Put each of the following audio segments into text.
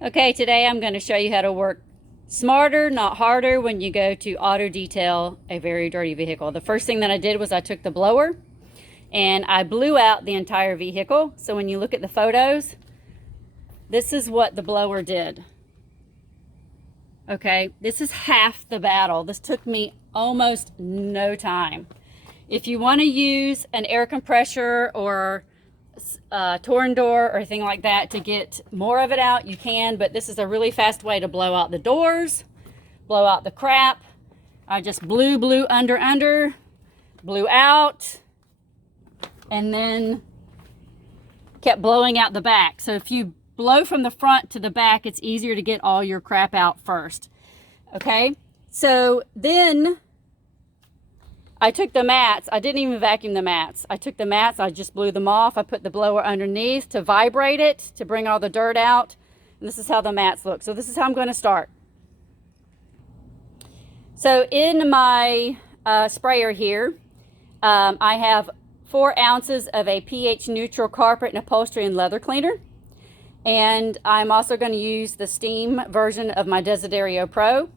Okay, today I'm going to show you how to work smarter, not harder, when you go to auto detail a very dirty vehicle. The first thing that I did was I took the blower and I blew out the entire vehicle. So when you look at the photos, this is what the blower did. Okay, this is half the battle. This took me almost no time. If you want to use an air compressor or torn door or anything like that to get more of it out, you can, but this is a really fast way to blow out the doors, blow out the crap. I just blew under, blew out, and then kept blowing out the back. So if you blow from the front to the back, it's easier to get all your crap out first. Okay, so then I took the mats. I didn't even vacuum the mats. I took the mats, I just blew them off. I put the blower underneath to vibrate it, to bring all the dirt out. And this is how the mats look. So this is how I'm going to start. So in my sprayer here, I have 4 ounces of a pH neutral carpet and upholstery and leather cleaner. And I'm also going to use the steam version of my Desiderio Pro,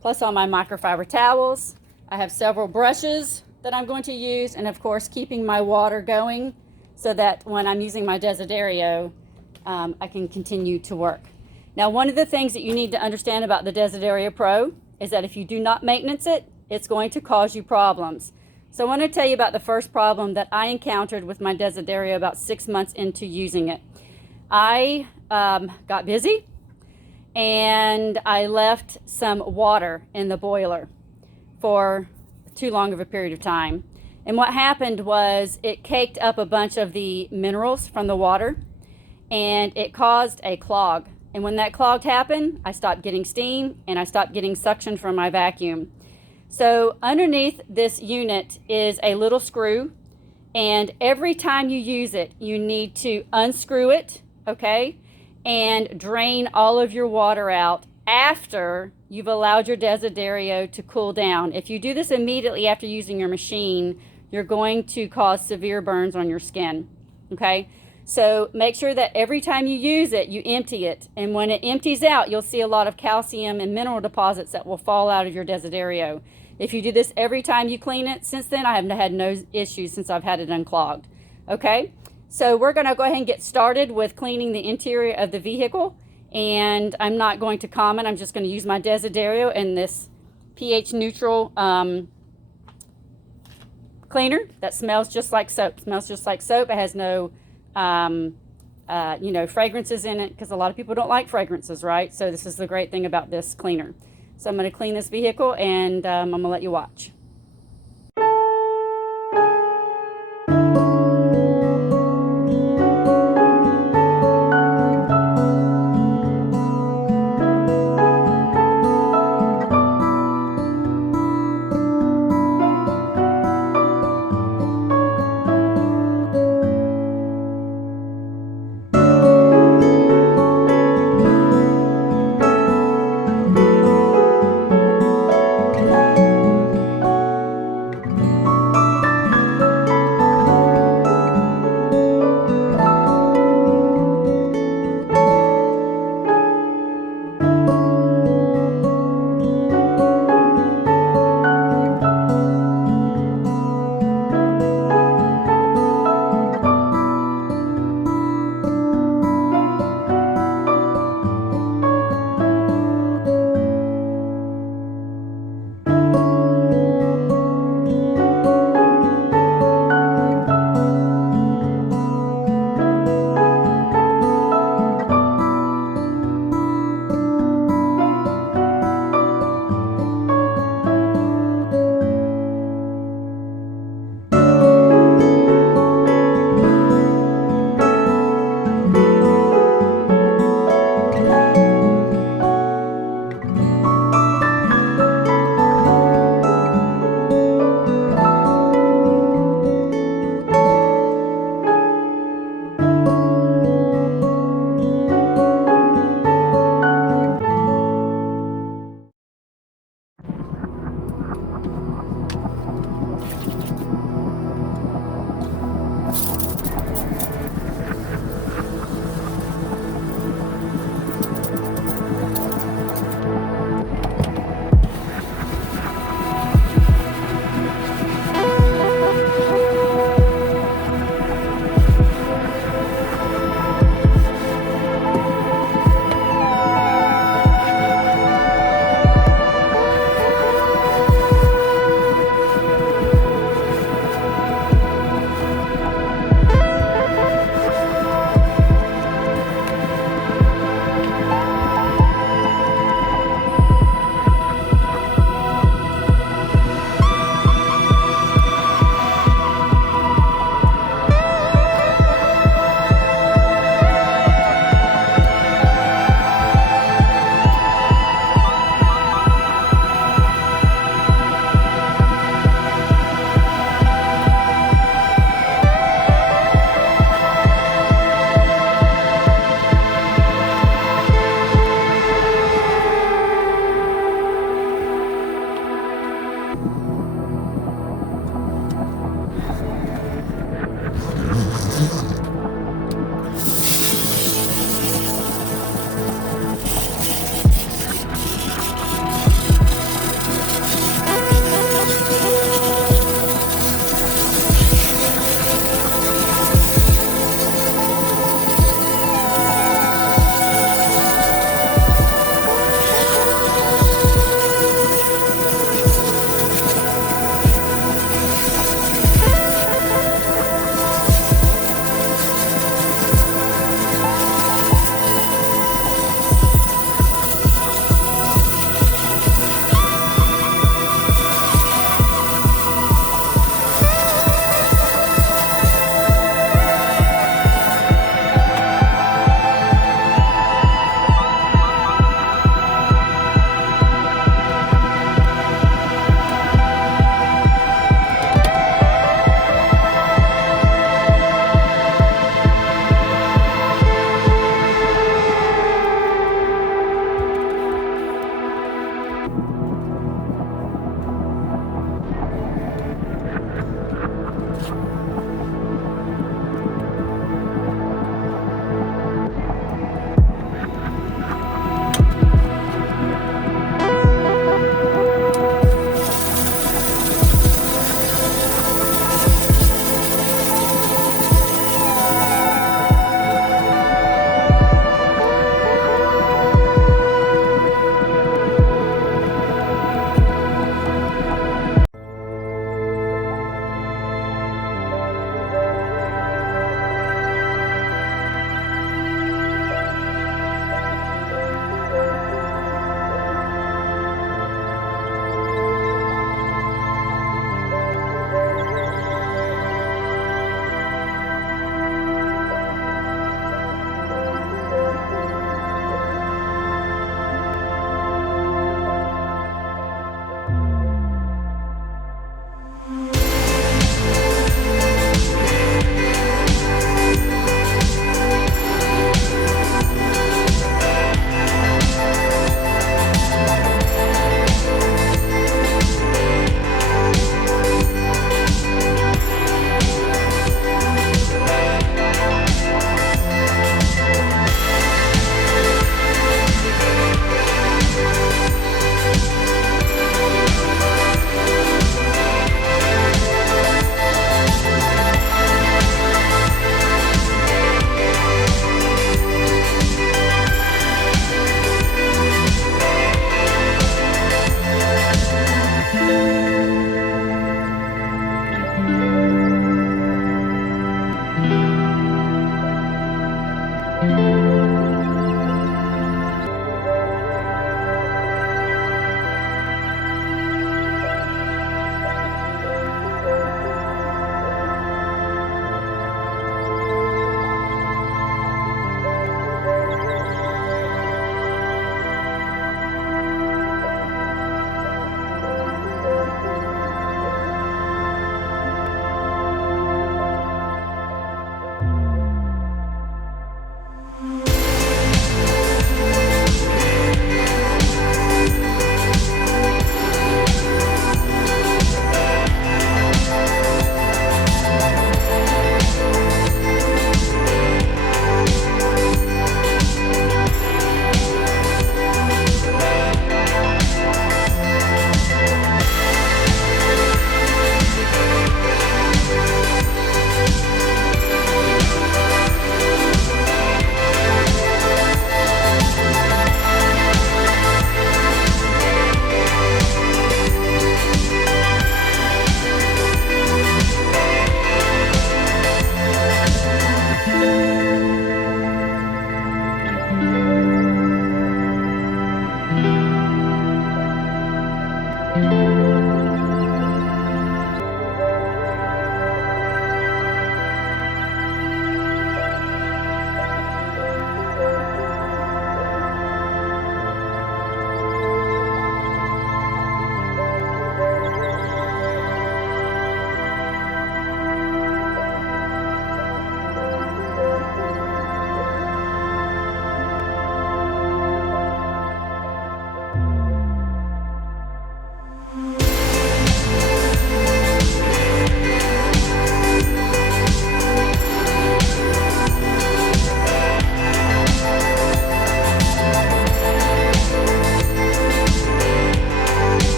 plus all my microfiber towels. I have several brushes that I'm going to use, and of course keeping my water going so that when I'm using my Desiderio, I can continue to work. Now, one of the things that you need to understand about the Desiderio Pro is that if you do not maintenance it, it's going to cause you problems. So I want to tell you about the first problem that I encountered with my Desiderio about 6 months into using it. I got busy and I left some water in the boiler for too long of a period of time. And what happened was it caked up a bunch of the minerals from the water and it caused a clog. And when that clog happened, I stopped getting steam and I stopped getting suction from my vacuum. So underneath this unit is a little screw, and every time you use it, you need to unscrew it, okay, and drain all of your water out after you've allowed your Desiderio to cool down. If you do this immediately after using your machine, you're going to cause severe burns on your skin, okay? So make sure that every time you use it, you empty it. And when it empties out, you'll see a lot of calcium and mineral deposits that will fall out of your Desiderio. If you do this every time you clean it, since then I haven't had no issues since I've had it unclogged, okay? So we're gonna go ahead and get started with cleaning the interior of the vehicle. And I'm not going to comment. I'm just going to use my Desiderio and this pH neutral cleaner that smells just like soap. Smells just like soap. It has no, fragrances in it, because a lot of people don't like fragrances, right? So this is the great thing about this cleaner. So I'm going to clean this vehicle, and I'm going to let you watch.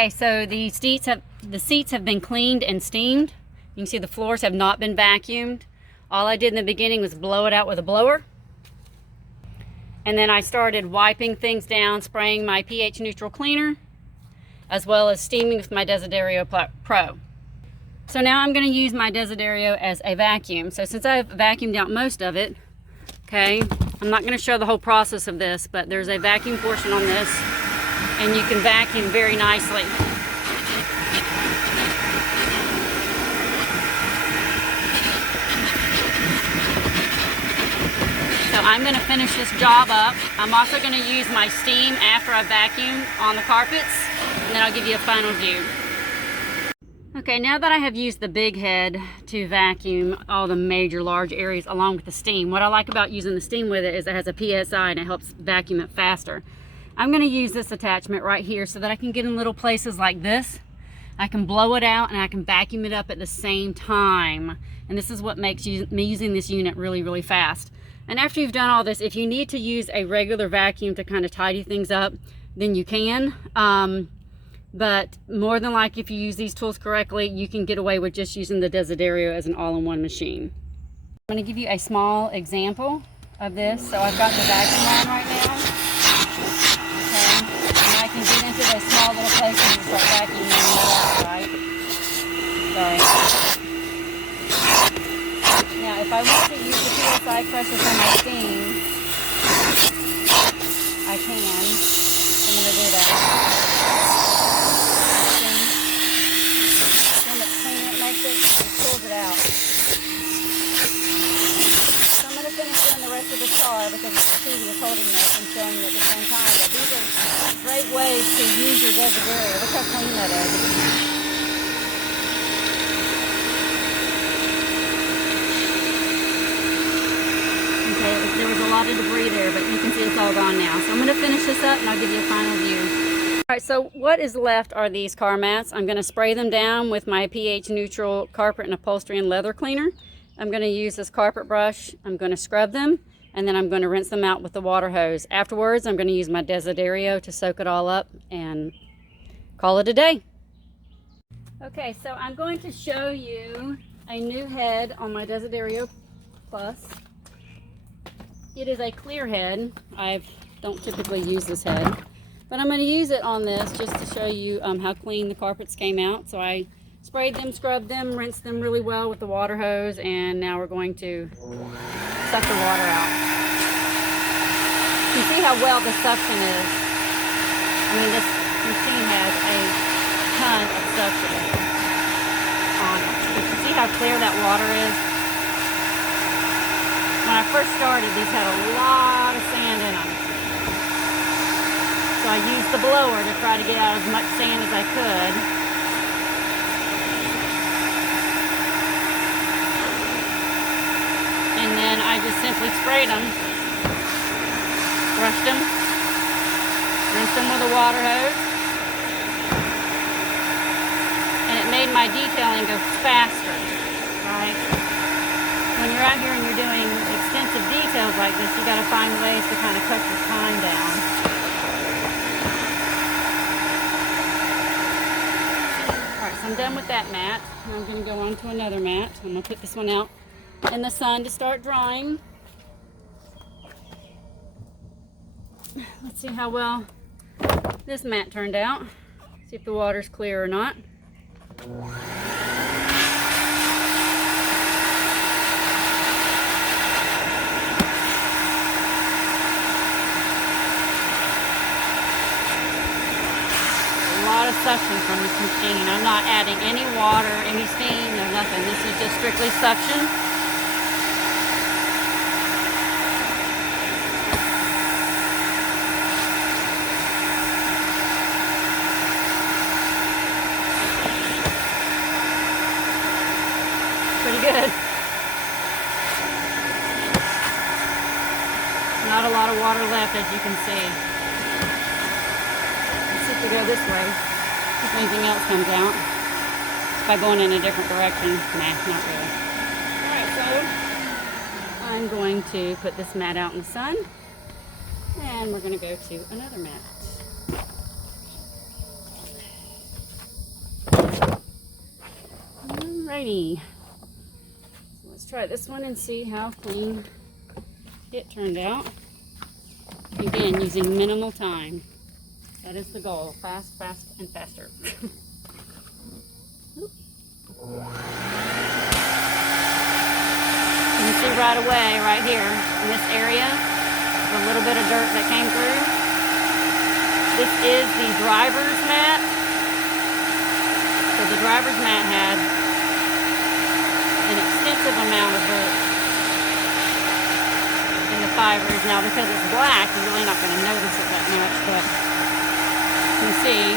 Okay, so the seats have been cleaned and steamed. You can see the floors have not been vacuumed. All I did in the beginning was blow it out with a blower. And then I started wiping things down, spraying my pH neutral cleaner, as well as steaming with my Desiderio Pro. So now I'm going to use my Desiderio as a vacuum. So since I've vacuumed out most of it, okay, I'm not going to show the whole process of this, but there's a vacuum portion on this, and you can vacuum very nicely. So I'm going to finish this job up. I'm also going to use my steam after I vacuum on the carpets, and then I'll give you a final view. Okay, now that I have used the big head to vacuum all the major large areas along with the steam, what I like about using the steam with it is it has a PSI and it helps vacuum it faster. I'm going to use this attachment right here so that I can get in little places like this. I can blow it out and I can vacuum it up at the same time. And this is what makes me using this unit really, really fast. And after you've done all this, if you need to use a regular vacuum to kind of tidy things up, then you can. But more than likely, if you use these tools correctly, you can get away with just using the Desiderio as an all-in-one machine. I'm going to give you a small example of this. So I've got the vacuum on right now. Okay. And I can get into those small little places and start vacuuming it out, right? Sorry. Now, if I want to use the PSI pressure for my steam, I can. I'm going to do that. Pulls it out. So I'm going to finish doing the rest of the car because it's easy holding this and showing you at the same time. But these are great ways to use your Desiderio. Look how clean that is. Okay, there was a lot of debris there, but you can see it's all gone now. So I'm going to finish this up and I'll give you a final view. All right, so what is left are these car mats. I'm going to spray them down with my pH neutral carpet and upholstery and leather cleaner. I'm going to use this carpet brush. I'm going to scrub them, and then I'm going to rinse them out with the water hose. Afterwards, I'm going to use my Desiderio to soak it all up and call it a day. Okay, so I'm going to show you a new head on my Desiderio Plus. It is a clear head. I don't typically use this head, but I'm going to use it on this just to show you how clean the carpets came out. So I sprayed them, scrubbed them, rinsed them really well with the water hose, and now we're going to suck the water out. You see how well the suction is. I mean, this machine has a ton of suction on it. But you see how clear that water is? When I first started, these had a lot of sand in them. So I used the blower to try to get out as much sand as I could. And then I just simply sprayed them, brushed them, rinsed them with a water hose, and it made my detailing go faster, right? When you're out here and you're doing extensive details like this, you got to find ways to kind of cut your time down. I'm done with that mat. I'm going to go on to another mat. I'm going to put this one out in the sun to start drying. Let's see how well this mat turned out. See if the water's clear or not. Suction from this machine. I'm not adding any water, any steam, no nothing. This is just strictly suction. Pretty good. Not a lot of water left, as you can see. Let's see if we go this way. If anything else comes out by going in a different direction. Nah, not really. Alright, so I'm going to put this mat out in the sun, and we're going to go to another mat. Alrighty. So let's try this one and see how clean it turned out. Again, using minimal time. That is the goal. Fast, fast, and faster. You can see right away, right here, in this area, a little bit of dirt that came through. This is the driver's mat. So the driver's mat had an extensive amount of dirt in the fibers. Now, because it's black, you're really not going to notice it that much, but you can see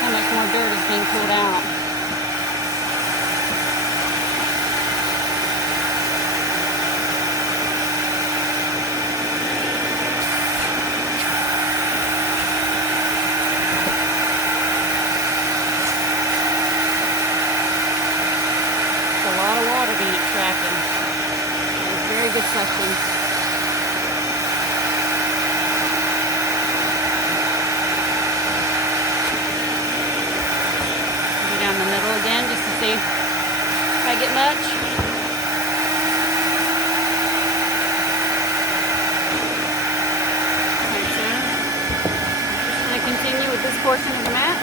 how much more dirt is being pulled out. Very good suction. Go down the middle again just to see if I get much. Like so. Just going to continue with this portion of the mat.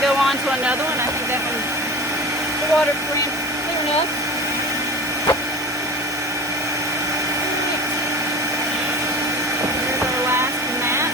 Go on to another one. I think that one, the water's clear enough. Here's our last mat.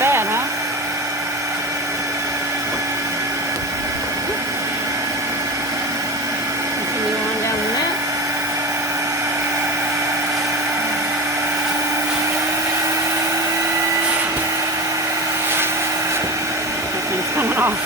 Bad, huh? Continue on down the net. This one's coming off.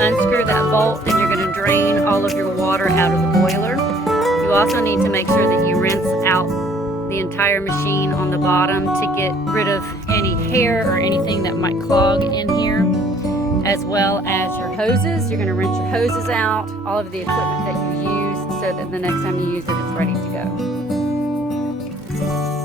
Unscrew that bolt and you're going to drain all of your water out of the boiler. You also need to make sure that you rinse out the entire machine on the bottom to get rid of any hair or anything that might clog in here, as well as your hoses. You're going to rinse your hoses out, all of the equipment that you use, so that the next time you use it, it's ready to go.